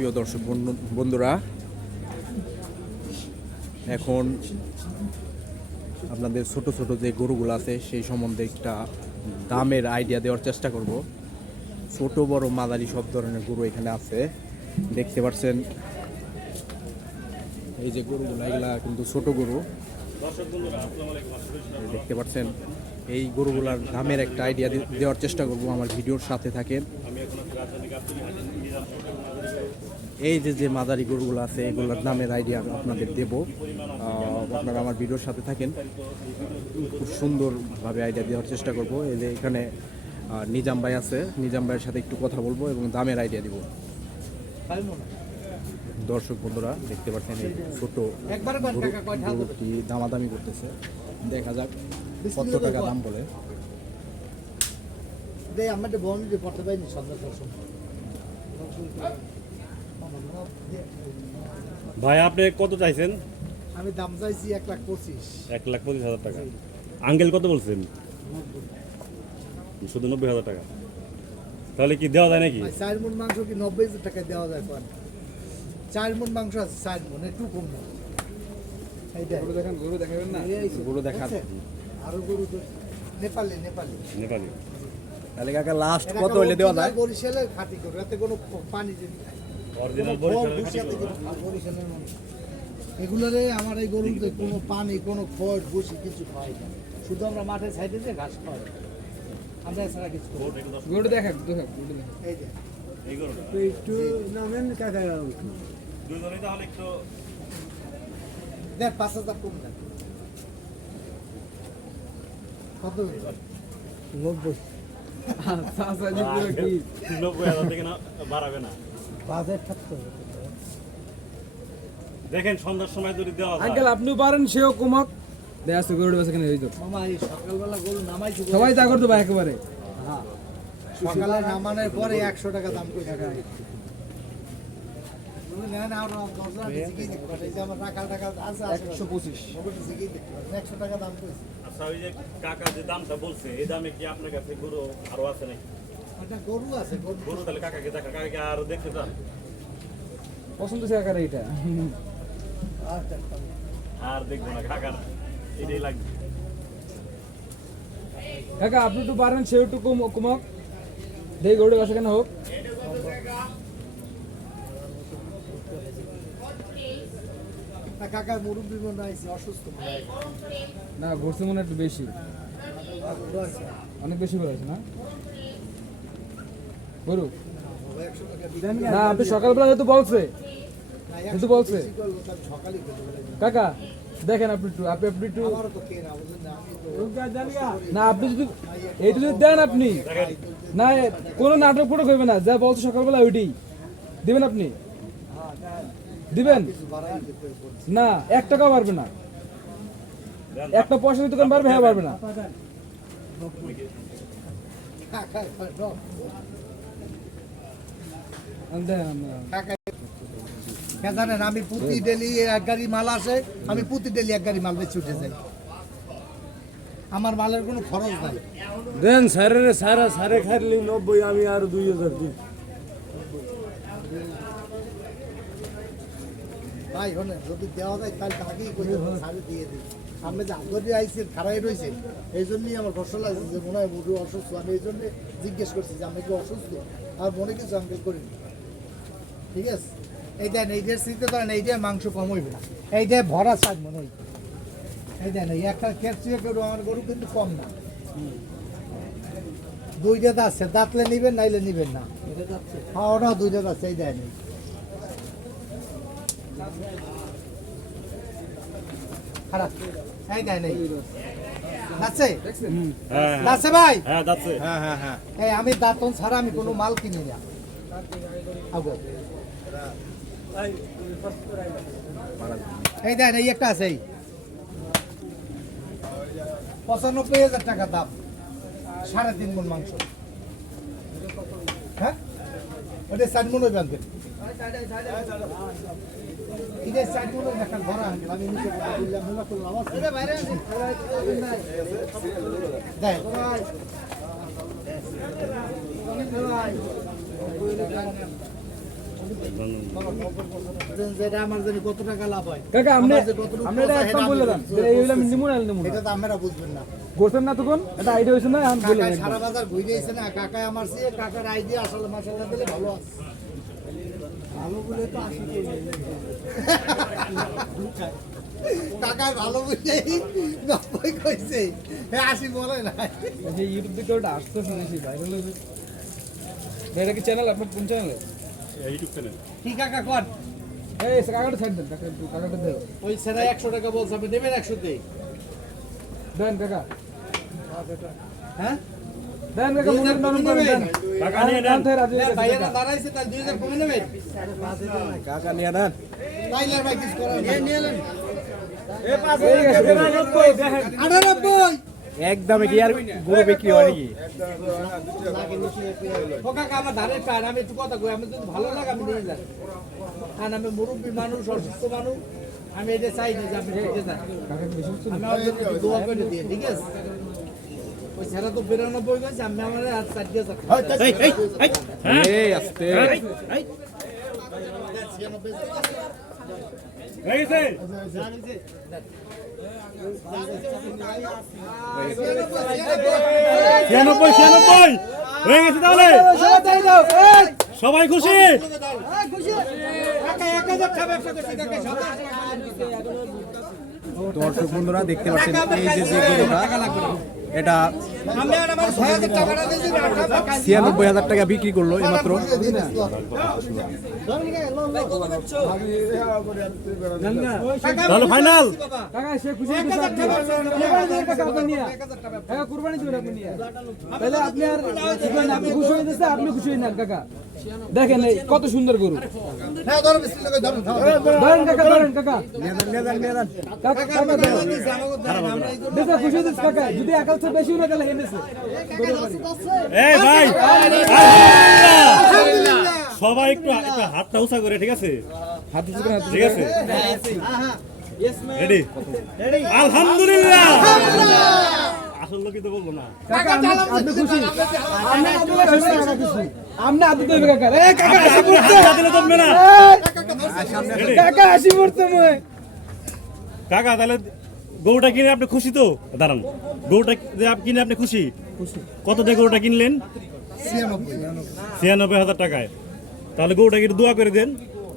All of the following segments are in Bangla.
প্রিয় দর্শক বন্ধুরা, এখন আপনাদের ছোট ছোট যে গরুগুলো আছে সেই সম্বন্ধে একটা দামের আইডিয়া দেওয়ার চেষ্টা করব। ছোট বড় মাঝারি সব ধরনের গরু এখানে আছে, দেখতে পাচ্ছেন। এই যে গরুগুলো, এগুলা কিন্তু ছোট গরু, দেখতে পাচ্ছেন। এই গরুগুলার দামের একটা আইডিয়া দেওয়ার চেষ্টা করব, আমার ভিডিওর সাথে থাকেন। এই যে মাঝারি গরুগুলো আছে এগুলোর দামের আইডিয়া আপনাদের দেব, আপনারা আমার ভিডিওর সাথে থাকেন। খুব সুন্দরভাবে আইডিয়া দেওয়ার চেষ্টা করব। এই যে এখানে নিজাম ভাই আছে, নিজাম ভাইয়ের সাথে একটু কথা বলবো এবং দামের আইডিয়া দিব। দর্শক বন্ধুরা দেখতে পাচ্ছেন এই ছোট গরুটি দামাদামি করতেছে, দেখা যাক কত টাকা দাম বলে। ভাই আপনি কত চাইছেন? আমি দাম চাইছি 1,25,000। 1,25,000 টাকা। আঙ্কেল কত বলছেন? শুধু 90,000 টাকা। তাহলে কি দেওয়া যায় নাকি? 4 মণ মাংস কি 90,000 টাকা দেওয়া যায়? 4 মণ মাংস আছে, 4 মণ, একটু কম না। গরু দেখাবেন না? গরু দেখান। আরো গরু তো নেপালি। তাহলে কাকা লাস্ট কত হইলে দেওয়া যায়? বরিশালের খাঁটি গরু, এতে কোনো পানি যদি অরিজিনাল বরিশালের মানুষ এগুলোরে আমার এই গরুতে কোনো পানি, কোনো খড় ভুসি কিছু খাই না, শুধু আমরা মাঠের সাইডে যে ঘাস খাই, আমরা এছাড়া কিছু গরু দেখা। এই যে এই গরুটা একটু নামেন কাকা, দুজনেই তাহলে একটু দেখ 5,000 কম দেন। কত? 90। 90,000 থেকে না বাড়াবে না। বাজেট থাকতে হবে। দেখেন সন্ধ্যার সময় যদি দেওয়া যায়। আঙ্কেল আপনি পারেন, সেও কমাক দেয়া আছে গরুর বাসা কেন হইতো। মামা এই সকালবেলা গরু নামাইছি, সবাই তা করতে পারে একেবারে। হ্যাঁ, সকালে নামানোর পরে 100 টাকা দাম করে টাকা নেন। আর 10 জিগি দেখতে এই যে আমার রাখাল টাকা আছে 125, 100 জিগি দেখতে 100 টাকা দাম কইছে। আচ্ছা, ওই যে কাকা যে দামটা বলছে এই দামে কি আপনার কাছে গরু আরো আছে নাকি? একটা গরু আছে, গরু তাহলে কাকাকে দেখা, কাকাকে আরো দেখতে চান? পছন্দ সে আকারে এটা। আচ্ছা আর দেখবো না, কাকার এটাই লাগবে। কাকা আপনি একটু পারেন, সেও একটু কমাক দেই গরুর বাসা কেন হোক। কাকার মুরব্বী মনে আইছে, অসুস্থ মনে হয়। না ঘুরছে মনে হয় একটু বেশি, অনেক বেশি করে আছে না গরু। না আপনি সকালবেলা যেহেতু বলছে, যেহেতু বলছে কাকা দেখেন আপনি একটু না, আপনি যদি এইটা যদি দেন আপনি না, কোনো নাটক পুরো করবে না, যা বলছে সকালবেলা ওইটাই দিবেন। আপনি দিবেন না, 1 টাকা পারবে না, একটা পয়সা দোকান পারবে, হ্যাঁ পারবে না। জানেন আমি প্রতি ডেলি 1 গাড়ি মাল আসে, আমি প্রতি ডেলি 1 গাড়ি মাল বেচে উঠে যাই, আমার মালের কোনো খরচ নাই। দেন সারে খাইলি 90, আমি আর 2,000 দিই। ভাই হলে যদি দেওয়া যায় তাহলে আগেই সারে দিয়ে দিই। আপনি যে আগরে আইসেন খারাই রয়েছে, এই জন্যই আমার কষ্ট লাগছে যে মনে হয় মুরু অসুস্থ। আমি এই জন্য জিজ্ঞেস করছি যে আমি কি অসুস্থ, আর মনে কিছু আমি করি। ঠিক আছে, এই দেন এইটার স্মৃতি ধরেন, এইটার মাংস কম হইবে না, এইটাই ভরা সাজ মনে হইবে। এই দেন এই একটা কেরচুয়ে গরু, আমার গরু কিন্তু কম না। 2 দাঁত আছে, দাঁতলে নিবেন নাইলে নিবেন না। হ্যাঁ ওটাও 2 দাঁত আছে, এই দেন খারাপ, এই দেন এই আছে আছে ভাই। হ্যাঁ যাচ্ছে। হ্যাঁ এই আমি দাঁতন ছাড়া আমি কোনো মাল কিনি না। আগো এই দেন এই একটা আছে, এই 95,000 টাকা দাম, 3.5 মণ মাংস। হ্যাঁ ওটা 4 মণ হইবে আনবেন, এটা 4 মণ একটা ভরা আনবেন। আমি নিচে বললাম মোলা করলাম আছে দেখ ভাই যেটা আমার জানি কত টাকা লাভ হয় কাকা আপনি আমার যে কতটুকু আপনি এটা খরচ হয় একদম সেটা বলে আমি দেন বুঝবো। এই হইলাম নিমুন আর নিমুন এটা তো আপনারা বুঝবেন না করছেন না তখন এটা আইডিয়া হইছে না আমি বলে কাকায় দিই সারা বাজার ঘুরে এসে না কাকায় আমার সে কাকার আইডিয়া আসলে মাসাল্লাহ দিলে ভালো আছে ভালো বলে তো আসি কাকায় ভালো বুঝেই 90 কইছে হ্যাঁ 80 বলে না যে ইউটিউব থেকে ওটা আসতেছে বেশি ভাইরাল হইছে এটা কি চ্যানেল আপনার কোন চ্যানেল ইউটিউব চ্যানেল কি কাকা কর এই কাকাটা ছাড় দেন কাকাটা দেন ওই সেটা 100 টাকা বলছ আপনি দেবেন 100 তে দেন কাকা হ্যাঁ দেন কাকা মনে নরম করে দেন টাকা নিয়ে নেন। ভাইয়ারা দাঁড়াইছে তার 2000 কমে নেবেন কাকা নিয়ে নেন তাইলে আর ভাই কিছু করার নিয়ে নেন এই গেছে 98 একদমে কি আর গরু বিক্রি হয় নাকি ও কাকা আমার ধানের পান আমি একটু কথা কই আমি যদি ভালো লাগে আমি নিয়ে যাই কারণ আমি মুরব্বী মানুষ অসুস্থ মানুষ আমি এটা চাই না যে আপনি ঠিক আছে কাকা বেশি হচ্ছে আমি আমার জন্য একটু দোয়া করে দিয়ে ঠিক আছে ওই ছেড়া তো 92 গেছে আমি আমার হাত 40,000 এই আস্তে হয়ে গেছে? 96 হয়ে গেছে তাহলে সবাই খুশি কাকা 1000 টাকা ব্যবসা করছি কাকা সবাই দর্শক বন্ধুরা দেখতে পাচ্ছেন এই যে গরুটা এটা আমি আর আমার 6000 টাকা দিয়েছি 96,000 টাকা বিক্রি করলো এইমাত্র তাহলে ফাইনাল কাকা সে খুশি হইছে কাকা আপনি নিয়ে কাকা কুরবানি দিবেন আপনি নিয়ে তাহলে আপনি আর জীবন আপনি খুশি হইতেছে আপনি খুশি হইনা কাকা দেখেন এই কত সুন্দর গরু হ্যাঁ ধরো বিসমিল্লাহ কই ধরো ধরেন কাকা নিয়ে নেন কাকা কাকা ধরেন দেখো খুশি হইতেছে কাকা যদি একাল থেকে বেশি না তাহলে হেনেছে এই ভাই আলহামদুলিল্লাহ সবাই একটু একটু হাতটা উঁচা করে ঠিক আছে হাত দিতে হাত ঠিক আছে রেডি আলহামদুলিল্লাহ আসল লোকই তো বলবো না কাকা আপনি খুশি আপনি খুশি আপনি আদু দেবে কাকা এ কাকা হাসি পড়ছে হাত দিলে জমবে না Ready? কাকা হাসি পড়ছে মই কাকা তাহলে গরুটা কিনে আপনি খুশি তো দাঁড়ান গরুটা যে আপনি কিনে আপনি খুশি কত দিয়ে গরুটা কিনলেন 96,000 টাকায় তাহলে গরুটাকে একটু দোয়া করে দেন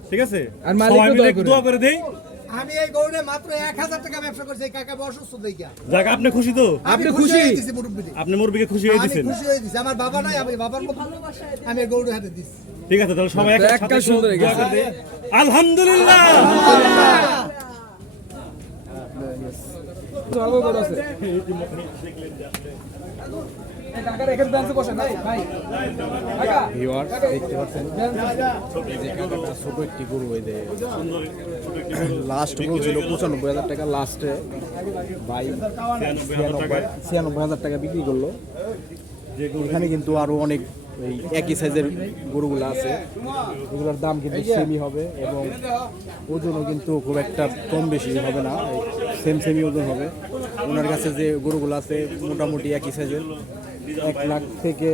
ঠিক আছে আর মালিকও সবাই মিলে দোয়া একটু করে। দোয়া করে দেই আমি এই গৌড়ে মাত্র 1000 টাকা ব্যবসা করছি এই কাকা অসুস্থ দেইকা যাক আপনি খুশি তো আপনি খুশি? হয়ে দিছি মুরব্বিরে। আপনি মুরবিকে খুশি হয়ে আমি দিচ্ছেন খুশি হয়ে দিছি আমার বাবা নাই আমি বাবার মতো আমি এই গৌড়ে হাতে দিছি ঠিক আছে তাহলে সবাই একটা একসাথে সুন্দর হয়ে দোয়া গেছে। করে দেই আলহামদুলিল্লাহ ভালো গরু আছে এই কাকার এখানে দাঁড়াতে বসেন ভাই ভাই কাকা ভিউয়ার্স দেখতে পাচ্ছেন এই যে কাকাটা ছোট একটি গরু এই যে লাস্ট বলছিল 95,000 টাকা লাস্টে ভাই 96,000 টাকা বিক্রি করলো এখানে কিন্তু আরো অনেক এই একই সাইজের গরুগুলো আছে এগুলোর দাম কিন্তু সেমই হবে এবং ওজনও কিন্তু খুব একটা কম বেশি হবে না সেমই ওজন হবে ওনার কাছে যে গরুগুলো আছে মোটামুটি একই সাইজের 1 লাখ থেকে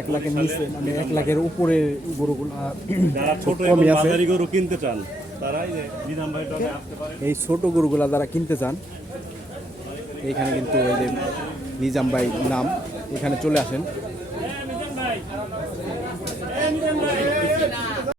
1 লাখের নিচে মানে 1 লাখের উপরে গরুগুলো যারা ছোট এবং কমই আছে বাজারি গরু কিনতে চান তারা এই যে নিজাম ভাই টকে আসতে পারে এই ছোট গরুগুলা যারা কিনতে চান এইখানে কিন্তু এই যে নিজাম ভাই নাম এখানে চলে আসেন